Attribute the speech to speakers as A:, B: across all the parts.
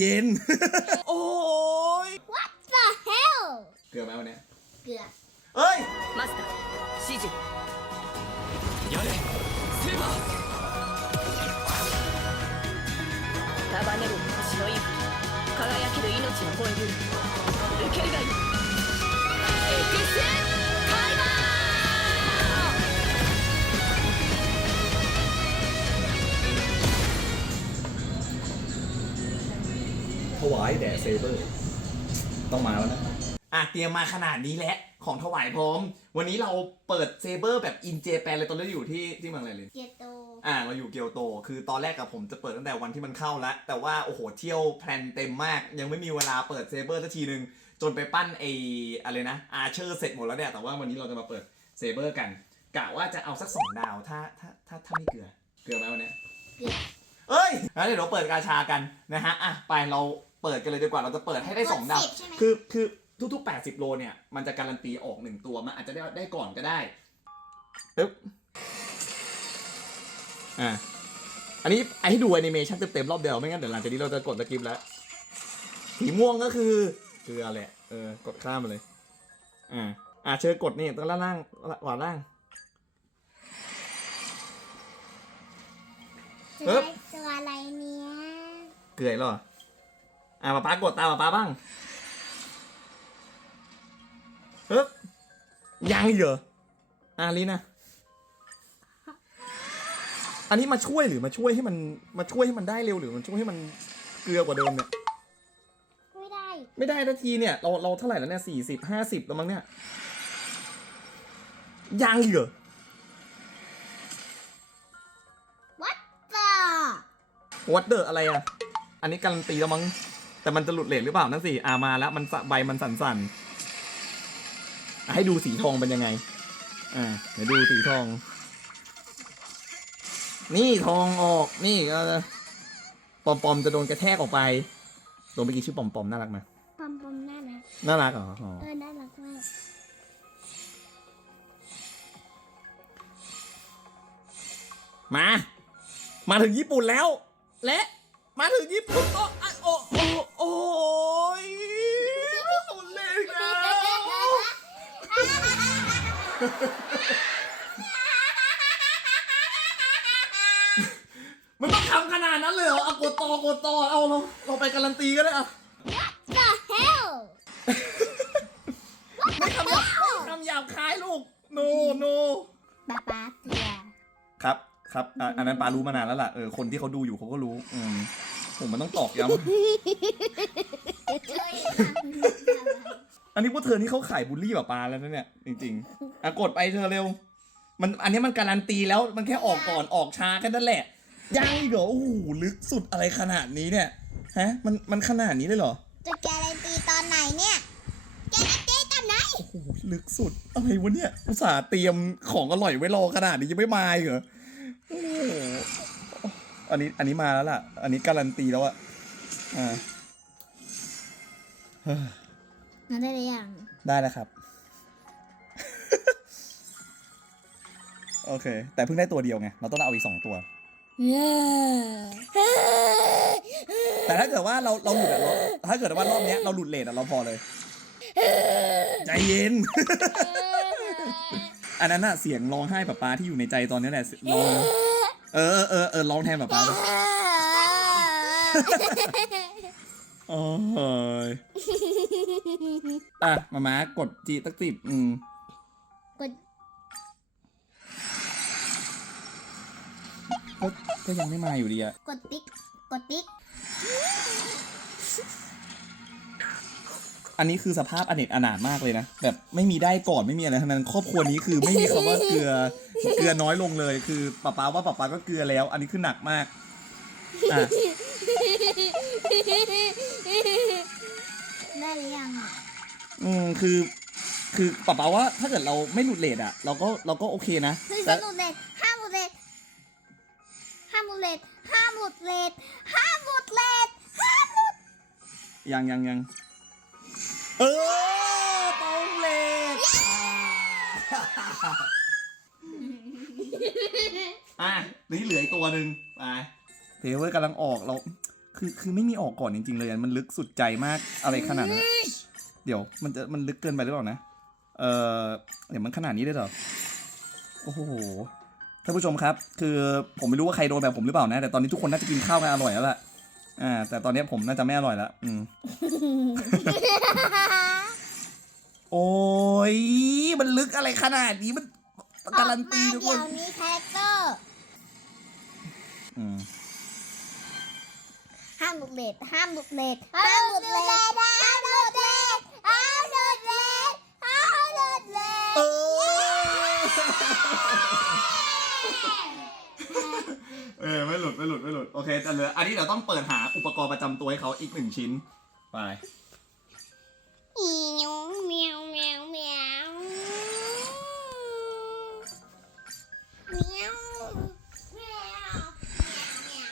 A: เย็น โอ้ย
B: What the hell
A: เกือวเนี้ย
B: เกือบ
A: เอ้ย
C: マスター指示やーねる星の息輝ける命える受けるがいい
A: แด่เซเบอร์ ต้องมาแล้วนะ อะเตรียมมาขนาดนี้แหละของถวายพร้อม วันนี้เราเปิดเซเบอร์แบบอินเจแปนเลยตอนนี้อยู่ที่ที่เมืองอะไรเลย
B: เกียโต
A: อ่าเราอยู่เกียวโต คือตอนแรกกับผมจะเปิดตั้งแต่วันที่มันเข้าแล้วแต่ว่าโอ้โหเที่ยวแพลนเต็มมาก ยังไม่มีเวลาเปิดเซเบอร์สักทีนึง จนไปปั้นไออะไรนะอาเชอร์เสร็จหมดแล้วเนี่ยแต่ว่าวันนี้เราจะมาเปิดเซเบอร์กันกะว่าจะเอาสักสองดาวถ้าถ้าถ้าถ้าไม่เกลือเกลือไหมวันเนี้ย
B: เกลือ
A: เอ้ยงั้นเดี๋ยวเราเปิดกาชากันนะฮะอะไปเราเปิดกันเลยดีกว่าเราจะเปิดให้ได้สองดาว
B: กด10ใช่ไหม
A: คือคือทุกๆ 80 โลเนี่ย มันจะการันตีออกหนึ่งตัว มันอาจจะได้ได้ก่อนก็ได้ปึ๊บอะอันนี้ไอให้ดูแอนิเมชันเต็มๆรอบเดียว ไม่งั้นเดี๋ยวหลังจากนี้เราจะกดสกิปแล้ว สีม่วงก็คือเกลือแหละ เออ กดข้ามมาเลย อ่า อ่าเชิญกดนี่ตรงล่างล่างขวาล่าง
B: จะ
A: เอ๊บ
B: ได้ตัวอะไรเนี้ย
A: เกลือเหรออ่าป๊าป๊ากดตามป๊าป๊าบ้างเฮ้ยยังอีกเหรออ่าลินะอันนี้มาช่วยหรือมาช่วยให้มันมาช่วยให้มันได้เร็วหรือมันช่วยให้มันเกลือกว่าเดิมเนี่ย
B: ไม่ได้
A: ไม่ได้นาทีเนี่ยเราเราเท่าไหร่แล้วเนี่ยสี่สิบห้าสิบแล้วมั้งเนี่ยยังอีกเหรอ
B: What the
A: วัดเดอร์อะไรอะ อันนี้การันตีแล้วมั้งแต่มันจะหลุดเลทหรือเปล่านั่นสิอ่ามาแล้วมันสะใบมันสั่นๆอะให้ดูสีทองเป็นยังไง อ่าเดี๋ยวดูสีทอง นี่ทองออกนี่ก็ปอมปอมๆจะโดนกระแทกออกไปโดนไปกี่ชื่อปอมปอมๆน่ารักไหม
B: ปอมปอมน่ารัก
A: น่ารักเหรออ๋อ
B: เออน่ารักมาก
A: มา มาถึงญี่ปุ่นแล้ว และ มาถึงญี่ปุ่นก็อะโอ้โอ้โอ้ยหมุนเลยอีกแล้วมันต้องทำขนาดนั้นเลยเหรอเอากดต่อกดต่อเอาเราเราไปการันตีก็ได้อะ
B: The hell
A: ไม่ทำหยาบไม่ทำหยาบคายลูก โนโน
B: ป๊าป๊าเกลือ
A: ครับครับอะอันนั้นปารู้มานานแล้วล่ะเออคนที่เขาดูอยู่เขาก็รู้อืมผมมันต้องตอกย้ำอันนี้พวกเธอนี่เขาขายบูลลี่แบบปลาแล้วนะเนี่ยจริงๆอะกดไปเธอเร็ว มันอันนี้มันการันตีแล้วมันแค่ออกก่อนออกช้าแค่นั้นแหละยังอีกเหรอโอ้โหลึกสุดอะไรขนาดนี้เนี่ยฮะมันมันขนาดนี้เลยเหรอ
B: จะการันตีตอนไหนเนี่ยการันตีตอนไหน
A: โอ้โหลึกสุดอะไรวะเนี่ยอุตส่าห์เตรียมของอร่อยไว้รอขนาดนี้ยังไม่มาอีกเหรอโอ้โหอันนี้อันนี้มาแล้วล่ะ อันนี้การันตีแล้วอะอ่าเฮ้ย
B: นั่นได้หรือยัง
A: ได้แล้วครับ โอเค แต่เพิ่งได้ตัวเดียวไง เราต้องเอาอีกสองตัว แต่ถ้าเกิดว่าเราเราหลุดอะเราถ้าเกิดว่ารอบเนี้ยเราหลุดเลทอะเราพอเลย ใจเย็น อันนั้นอะเสียงร้องไห้ป๊าป๊าที่อยู่ในใจตอนนี้แหละร้องเออเออเออเออร้องแทนป๊าป๊าเลยโอ้ยอะมามากดจีตักสิบอืม
B: กด
A: ก็ก็ยังไม่มาอยู่ดีอะ
B: กดติ๊ก กดติ๊ก
A: อันนี้คือสภาพอเนจอนาถมากเลยนะแบบไม่มีได้ก่อนไม่มีอะไรทั้งนั้นครอบครัวนี้คือไม่มีคำว่าเกลือ เกลือน้อยลงเลย คือป๊าป๊าว่าป๊าป๊าก็เกลือแล้ว อันนี้คือหนักมากอะ
B: ได้หรือยังอะ
A: อืมคือคือป๊าป๊าว่าถ้าเกิดเราไม่หลุดเลทอะเราก็เราก็โอเคนะ
B: คือ
A: แต่
B: จะหลุดเลทห้ามหลุดเลทห้ามหลุดเลทห้ามหลุดเลทห้ามหลุดเลทห้ามหลุด
A: ยังยังยังเออตรงเลทอะนี่เหลืออีกตัวหนึ่งไปเทเวอร์กำลังออกเราคือคือไม่มีออกก่อนจริง ๆ เลยอะมันลึกสุดใจมากอะไรขนาดนั้นเดี๋ยวมันจะมันลึกเกินไปหรือเปล่านะเออเดี๋ยวมันขนาดนี้ได้เหรอโอ้โหท่านผู้ชมครับ คือผมไม่รู้ว่าใครโดนแบบผมหรือเปล่านะ แต่ตอนนี้ทุกคนน่าจะกินข้าวกันอร่อยแล้วล่ะ อ่า แต่ตอนนี้ผมน่าจะไม่อร่อยแล้วอืม โอ้ย มันลึกอะไรขนาดนี้มันการันตีทุกค
B: เดี๋
A: น
B: ยวนี้คาแรคเตอร์
A: อืม
B: ห้ามหลุดเลทห้ามหลุดเลทห้ามหลุดเลทห้ามหลุดเลทห้ามหลุดเลทห้ามหลุดเลท
A: เอเออไม่หลุดไม่หลุด ไม่หลุดโอเคแต่เหลืออันนี้เดี๋ยวต้องเปิดหาอุปกรณ์ประจำตัวให้เขาอีกหนึ่งชิ้น ไป
B: อีหนูเมียวเมียวเมียวเมียวเมียว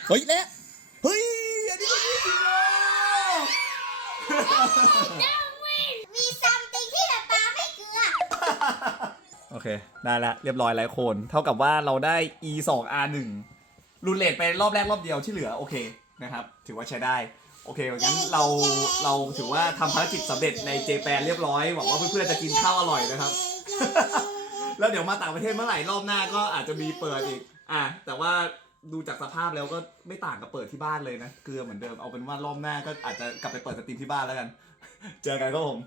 A: เฮ้ยแล้วเฮ้ย อันนี้มันยี่สิบโล
B: มีซัมติงที่แบบปลาไม่เกลือ
A: โอเค ได้แล้วเรียบร้อยแล้วโคน เท่ากับว่าเราได้ e 2 r 1 รูเลตไปรอบแรกรอบเดียวที่เหลือโอเคนะครับ ถือว่าใช้ได้ โอเคงั้นเราเราถือว่าทำภารกิจสำเร็จในเจแปนเรียบร้อยหวังว่าเพื่อนๆจะกินข้าวอร่อยนะครับ แล้วเดี๋ยวมาต่างประเทศเมื่อไหร่รอบหน้าก็อาจจะมีเปิดอีก อะแต่ว่าดูจากสภาพแล้วก็ไม่ต่างกับเปิดที่บ้านเลยนะเกลือเหมือนเดิมเอาเป็นว่ารอบหน้าก็อาจจะกลับไปเปิดสตรีมที่บ้านแล้วกัน เจอกันครับผม